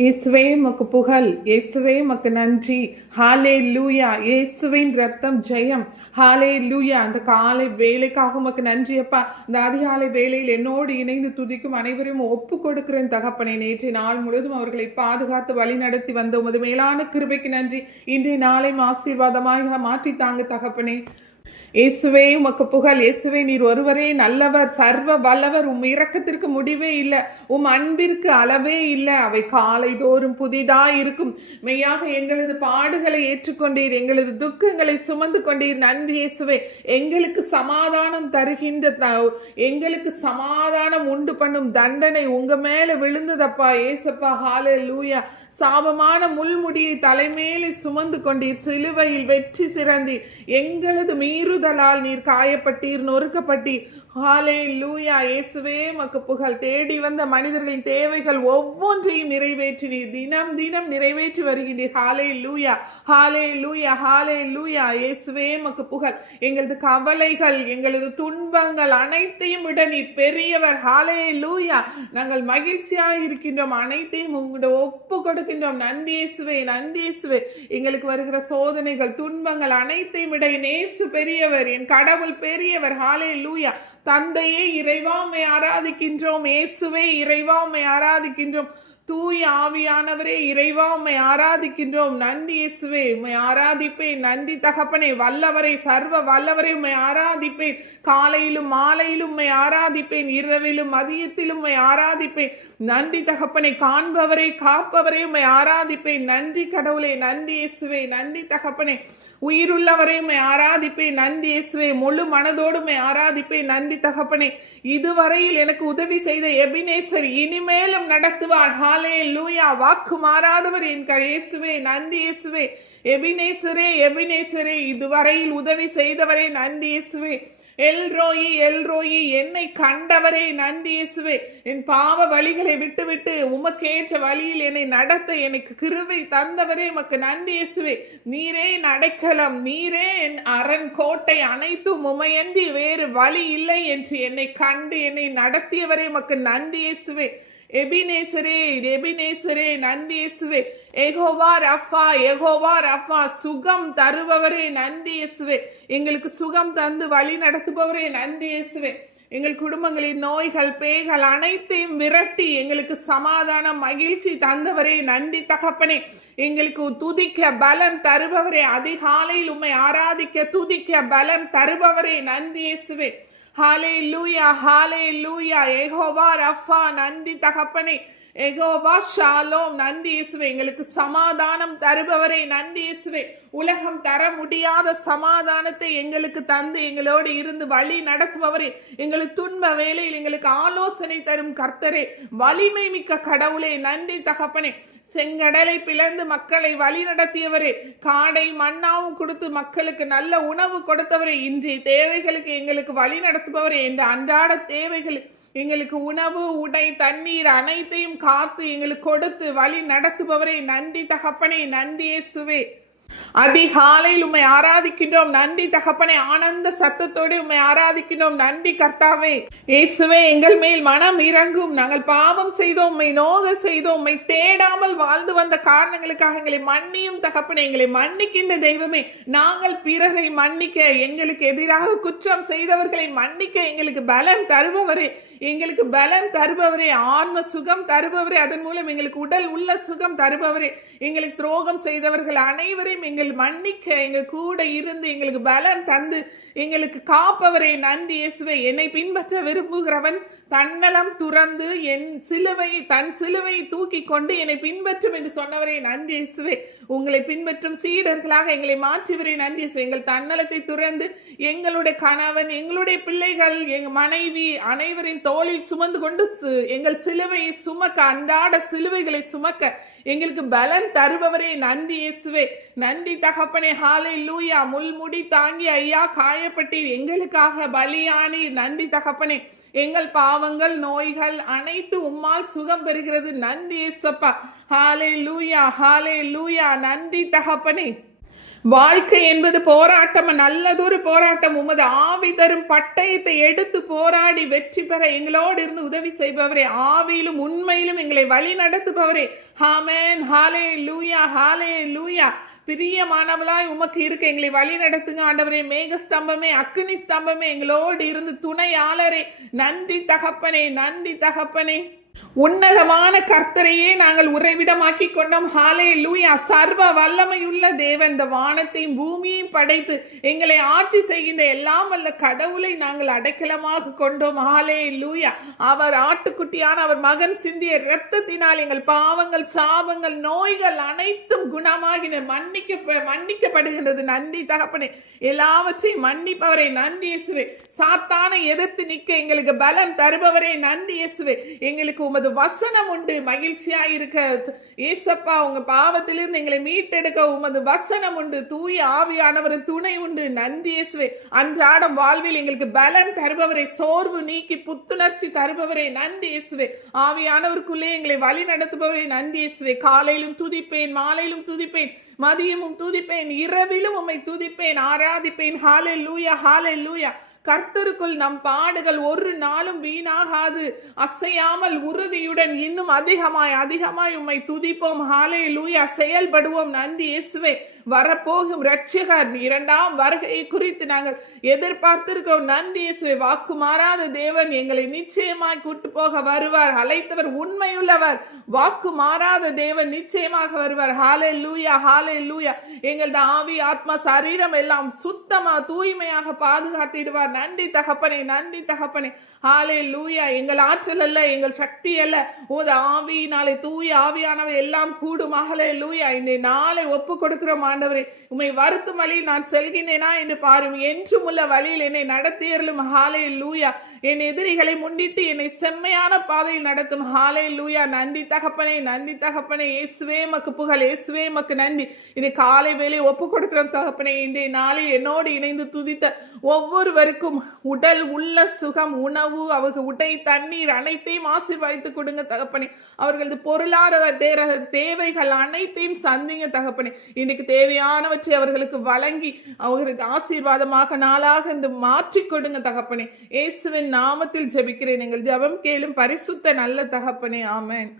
இயேசுவே உமக்கு புகழ், இயேசுவே உமக்கு நன்றி. ஹாலே லூயா. இயேசுவின் ரத்தம் ஜெயம். ஹாலே லூயா. அந்த காலை வேலைக்காக உமக்கு நன்றி அப்பா. இந்த அதிகாலை வேலையில் என்னோடு இணைந்து துதிக்கும் அனைவரையும் ஒப்பு கொடுக்கிறேன் தகப்பனே. நேற்றைய நாள் முழுவதும் அவர்களை பாதுகாத்து வழி நடத்தி வந்த உமது மேலான கிருபைக்கு நன்றி. இன்றைய நாளை ஆசீர்வாதமாக மாற்றி தாங்க தகப்பனே. இயேசுவே உமக்கு புகழ். இயேசுவே நீர் ஒருவரே நல்லவர், சர்வ வல்லவர். உம் இரக்கத்திற்கு முடிவே இல்லை, உம் அன்பிற்கு அளவே இல்லை. அவை காலை தோறும் புதிதாய் இருக்கும். மெய்யாக எங்களது பாடுகளை ஏற்றுக்கொண்டீர், எங்களது துக்கங்களை சுமந்து கொண்டீர். நன்றி இயேசுவே. எங்களுக்கு சமாதானம் தருகின்ற, எங்களுக்கு சமாதானம் உண்டு பண்ணும் தண்டனை உங்க மேல விழுந்ததப்பா ஏசப்பா. ஹாலே லூயா. சாபமான முள்முடியை தலைமேலே சுமந்து கொண்டீர், சிலுவையில் வெற்றி சிறந்தீர். எங்களது மீறுதலால் நீர் காயப்பட்டீர், நொறுக்கப்பட்டீர். ஹாலே லூயா. இயேசுவே உமக்கு புகழ். தேடி வந்த மனிதர்களின் தேவைகள் ஒவ்வொன்றையும் நிறைவேற்றினீர், தினம் தினம் நிறைவேற்றி வருகின்றீர். ஹாலே லூயா, ஹாலே லூயா, ஹாலே லூயா. இயேசுவே உமக்கு புகழ். எங்களது கவலைகள், எங்களது துன்பங்கள் அனைத்தையும் விட நீர் பெரியவர். ஹாலே லூயா. நாங்கள் மகிழ்ச்சியாக இருக்கின்றோம், அனைத்தையும் உங்களுடைய ஒப்பு கொடுக்கின்றோம். நன்றி இயேசுவே, நன்றி இயேசுவே. எங்களுக்கு வருகிற சோதனைகள், துன்பங்கள் அனைத்தையும் விட என் இயேசு பெரியவர், என் கடவுள் பெரியவர். ஹாலே லூயா. தந்தையே இறைவா உம்மை ஆராதிக்கின்றோம். இயேசுவே இறைவா உம்மை ஆராதிக்கின்றோம். தூய ஆவியானவரே இறைவா உம்மை ஆராதிக்கின்றோம். நன்றி இயேசுவே, உம்மை ஆராதிப்பேன். நன்றி தகப்பனே. வல்லவரை, சர்வ வல்லவரை உம்மை ஆராதிப்பேன். காலையிலும் மாலையிலும் உம்மை ஆராதிப்பேன், இரவிலும் மதியத்திலும் உம்மை ஆராதிப்பேன். நன்றி தகப்பனை. காண்பவரை, காப்பவரை உம்மை ஆராதிப்பேன். நன்றி கடவுளே. நன்றி இயேசுவே. நன்றி தகப்பனே. உயிருள்ளவரை உம்மை ஆராதிப்பேன். நன்றி இயேசுவே. முழு மனதோடு உம்மை ஆராதிப்பேன். நன்றி தகப்பனே. இதுவரையில் எனக்கு உதவி செய்த எபினேசர் இனிமேலும் நடத்துவார். ஹாலே லூயா. வாக்கு மாறாதவர் என் இயேசுவே. நன்றி இயேசுவே. எபினேசரே, எபினேசரே, இதுவரையில் உதவி செய்தவரே நன்றி இயேசுவே. எல்ரோயி, எல்ரோயி, என்னை கண்டவரே நன்றி இயேசுவே. என் பாவ வழிகளை விட்டுவிட்டு உமக்கேற்ற வழியில் என்னை நடத்த எனக்கு கிருபை தந்தவரே உமக்கு நன்றி இயேசுவே. நீரே அடைக்கலம், நீரே என் அரண் கோட்டை, அனைத்தும் உமையன்றி வேறு வழி இல்லை என்று என்னை கண்டு என்னை நடத்தியவரே உமக்கு நன்றி இயேசுவே. எபினேசரே, எபினேசரே, நன்றி இயேசுவே. யெகோவா ரஃபா, யெகோவா ரஃபா, சுகம் தருபவரே நன்றி இயேசுவே. எங்களுக்கு சுகம் தந்து வழி நடத்துபவரே நன்றி இயேசுவே. எங்கள் குடும்பங்களின் நோய்கள், பேய்கள் அனைத்தையும் விரட்டி எங்களுக்கு சமாதானம், மகிழ்ச்சி தந்தவரே நன்றி தகப்பனே. எங்களுக்கு துதிக்க பலன் தருபவரே, அதிகாலையில் உம்மை ஆராதிக்க துதிக்க பலன் தருபவரே நன்றி இயேசுவே. ஹாலே லூயா, ஹாலே லூயா. யெகோவா ரஃபா, நன்றி தகப்பனே. யெகோவா ஷாலோம், நன்றி இயேசுவே. எங்களுக்கு சமாதானம் தருபவரே நன்றி இயேசுவே. உலகம் தர முடியாத சமாதானத்தை எங்களுக்கு தந்து எங்களோடு இருந்து வழி நடத்துபவரே, எங்களுக்கு துன்ப வேளையில் எங்களுக்கு ஆலோசனை தரும் கர்த்தரே, வலிமை மிக்க கடவுளே நன்றி தகப்பனே. செங்கடலை பிளந்து மக்களை வழி நடத்தியவரே, காடை மண்ணாவும் கொடுத்து மக்களுக்கு நல்ல உணவு கொடுத்தவரே, இன்றைய தேவைகளுக்கு எங்களுக்கு வழி நடத்துபவரே, என்ற அன்றாட தேவைகள் எங்களுக்கு உணவு, உடை, தண்ணீர் அனைத்தையும் காத்து எங்களுக்கு கொடுத்து வழி நடத்துபவரே நன்றி தகப்பனே. நன்றி இயேசுவே. அதிகாலையில் உம்மை ஆராதிக்கின்றோம். நன்றி தகப்பனே. ஆனந்த சத்தத்தோடு உம்மை ஆராதிக்கின்றோம். நன்றி கர்த்தாவே. இயேசுவே, எங்கள் மேல் மனம் இறங்கும். நாங்கள் பாவம் செய்தோம், உம்மை நோக செய்தோம், உம்மை தேடாமல் வாழ்ந்து வந்த காரணங்களுக்காக எங்களை மன்னியும் தகப்பனே. எங்களை மன்னிக்கின்ற தெய்வமே. நாங்கள் பிறரை மன்னிக்க, எங்களுக்கு எதிராக குற்றம் செய்தவர்களை மன்னிக்க எங்களுக்கு பலன் தருபவரே, எங்களுக்கு பலன் தருபவரே, ஆன்ம சுகம் தருபவரே, அதன் மூலம் எங்களுக்கு உடல் உள்ள சுகம் தருபவரே, எங்களுக்கு துரோகம் செய்தவர்கள் அனைவரையும் எங்கள் மன்னிக்க எங்க கூட இருந்து எங்களுக்கு பலன் தந்து எங்களுக்கு காப்பவரே நன்றி இயேசுவே. என்னை பின்பற்ற விரும்புகிறவன் தன்னலம் துறந்து தன் சிலுவையை தூக்கி கொண்டு என்னை பின்பற்றும் என்று சொன்னவரே நன்றி இயேசுவே. உங்களை பின்பற்றும் சீடர்களாக எங்களை மாற்றிவரே நன்றி இயேசுவே. எங்கள் தன்னலத்தை துறந்து எங்களுடைய கணவன், எங்களுடைய பிள்ளைகள், எங்கள் மனைவி அனைவரின் தோளில் சுமந்து கொண்டு எங்கள் சிலுவையை சுமக்க, அன்றாட சிலுவைகளை சுமக்க எங்களுக்கு பலன் தருபவரே நன்றி இயேசுவே. நன்றி தகப்பனே. ஹாலே லூயா. முள்முடி தாங்கி ஐயா காயப்பட்டீர், எங்களுக்காக பலியானீர். நன்றி தகப்பனே. எங்கள் பாவங்கள், நோய்கள் அனைத்து உம்மால் சுகம் பெறுகிறது. நன்றி இயேசப்பா. ஹாலே லூயா, ஹாலே லூயா. நன்றி தகப்பனே. வாழ்க்கை என்பது போராட்டம், நல்லதொரு போராட்டம். உமது ஆவி தரும் பட்டயத்தை எடுத்து போராடி வெற்றி பெற எங்களோடு இருந்து உதவி செய்பவரே, ஆவியிலும் உண்மையிலும் எங்களை வழி நடத்துபவரே. ஆமென். ஹல்லேலூயா, ஹல்லேலூயா. பிரியமானவளாய் உமக்கு இருக்க எங்களை வழி நடத்துங்க ஆண்டவரே. மேக ஸ்தம்பமே, அக்கினி ஸ்தம்பமே, எங்களோடு இருந்து துணையாளரே, நன்றி தகப்பனே, நன்றி தகப்பனே. உன்னதமான கர்த்தரையே நாங்கள் உறைவிடமாக்கி கொண்டோம். ஹல்லேலூயா. சர்வ வல்லமையுள்ள தேவன், இந்த வானத்தையும் பூமியையும் படைத்து எங்களை ஆட்சி செய்கின்ற எல்லாம் வல்ல கடவுளை நாங்கள் அடைக்கலமாக கொண்டோம். ஹல்லேலூயா. அவர் ஆட்டுக்குட்டியான அவர் மகன் சிந்திய இரத்தத்தினால் எங்கள் பாவங்கள், சாபங்கள், நோய்கள் அனைத்தும் குணமாகின, மன்னிக்கப்படுகின்றது. நன்றி தகப்பனே. எல்லாவற்றையும் மன்னிப்பவரே, நன்றி இயேசுவே. சாத்தானை எதிர்த்து நிற்க எங்களுக்கு பலம் தருபவரே, நன்றி இயேசுவே. எங்களுக்கு உமது வசனம் உண்டு, மகிழ்ச்சியா இருக்க ஏசப்பா. உங்க பாவத்திலிருந்து எங்களை மீட்டெடுக்க உமது வசனம் உண்டு, தூய ஆவியானவர் துணை உண்டு. நன்றி இயேசுவே. அன்றாடம் வாழ்வில் எங்களுக்கு பலன் தருபவரே, சோர்வு நீக்கி புத்துணர்ச்சி தருபவரே, நன்றி இயேசுவே. ஆவியானவருக்குள்ளே எங்களை வழி நடத்துபவரே, நன்றி இயேசுவே. காலையிலும் துதிப்பேன், மாலையிலும் துதிப்பேன், மதியமும் துதிப்பேன், இரவிலும் உம்மை துதிப்பேன், ஆராதிப்பேன். ஹல்லேலூயா, ஹல்லேலூயா. கர்த்தருக்குள் நம் பாடுகள் ஒரு நாளும் வீணாகாது. அசையாமல் உறுதியுடன் இன்னும் அதிகமாய் உம்மை துதிப்போம். ஹல்லேலூயா. செயல்படுவோம். நன்றி இயேசுவே. வரப்போகும் இரட்சகர் இரண்டாம் வருகையை குறித்து நாங்கள் எதிர்பார்த்திருக்கிறோம். நன்றி இயேசுவே. வாக்கு மாறாத தேவன் எங்களை நிச்சயமாய் கூட்டு போக வருவார். அழைத்தவர் உண்மையுள்ளவர். வாக்கு மாறாத தேவன் நிச்சயமாக வருவார். ஹல்லேலூயா, ஹல்லேலூயா. எங்களது ஆவி, ஆத்மா, சரீரம் எல்லாம் சுத்தமா தூய்மையாக பாதுகாத்திடுவார். நன்றி தகப்பனே, நன்றி தகப்பனே. ஹல்லேலூயா. எங்கள் ஆற்றல் அல்ல, எங்கள் சக்தி அல்ல, உமது ஆவியினாலே, தூய ஆவியானவை எல்லாம் கூடும். ஹல்லேலூயா. இந்த நாளை ஒப்பு கொடுக்கிறோம் ஆண்டவரே. உம்மை வருத்தும் வழியில் நான் செல்கின்றேனா என்று பாரும். என்றும் உள்ள வழியில் என்னை நடத்தியருளும். ஹல்லேலூயா. என் எதிரிகளை முன்னிட்டு என்னை செம்மையான பாதையில் நடத்தும். ஹல்லேலூயா. நன்றி தகப்பனே, நன்றி தகப்பனே. இயேசுவே மக்கு புகழ், இயேசுவே மக்கு நன்றி. இது காலை வேலை ஒப்பு கொடுக்கிறோம் தகப்பனே. இன்றைய நாளில் என்னோடு இணைந்து துதித்த ஒவ்வொருவருக்கும் உடல் உள்ள சுகம், உணவு, அவர்கள் உடை, தண்ணீர் அனைத்தையும் ஆசீர்வதித்து கொடுங்க தகப்பனே. அவர்களது பொருளாதார தேவைகள் அனைத்தையும் சந்திங்க தகப்பனே. இன்னைக்கு தேவையானவற்றை அவர்களுக்கு வழங்கி அவர்களுக்கு ஆசீர்வாதமாக நாளாக இந்த மாற்றி கொடுங்க தகப்பனே. இயேசுவின் நாமத்தில் ஜெபிக்கிறேன். எங்கள் ஜெபம் கேளும் பரிசுத்த நல்ல தகப்பனே. ஆமென்.